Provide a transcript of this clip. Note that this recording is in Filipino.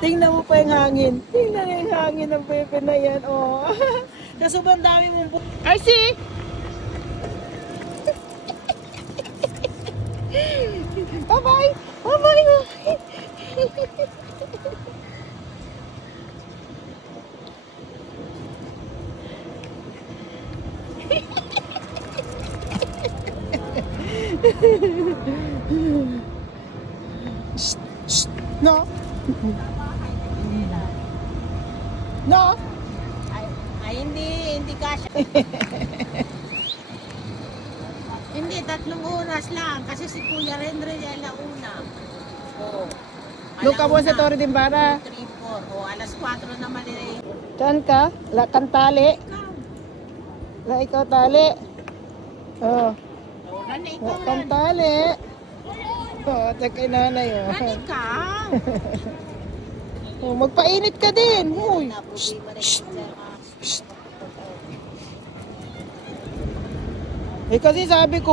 Tingnan mo pa yung hangin. Tingnan mo yung hangin ng Pepe na yan. Oh. Sa sobrang dami mong RC! Bye-bye! Bye-bye! Shh, shh, no. No. Ay, hindi kasha. Hindi, 3 oras lang. Kasi si Kuya Rendre ay alauna. Oo. Doon ka mo sa Torre de Mbara. 3, 4. O, alas 4 naman eh. Saan ka? Kan tali. Ikaw tali. Oh. Rani, ikaw Kan rin. tali. Oh, at kay nanay. Oh. Rani ka. Oh, magpainit ka din. Hoy. Problema rin Shh. sa Shh. Eh kasi sabi ko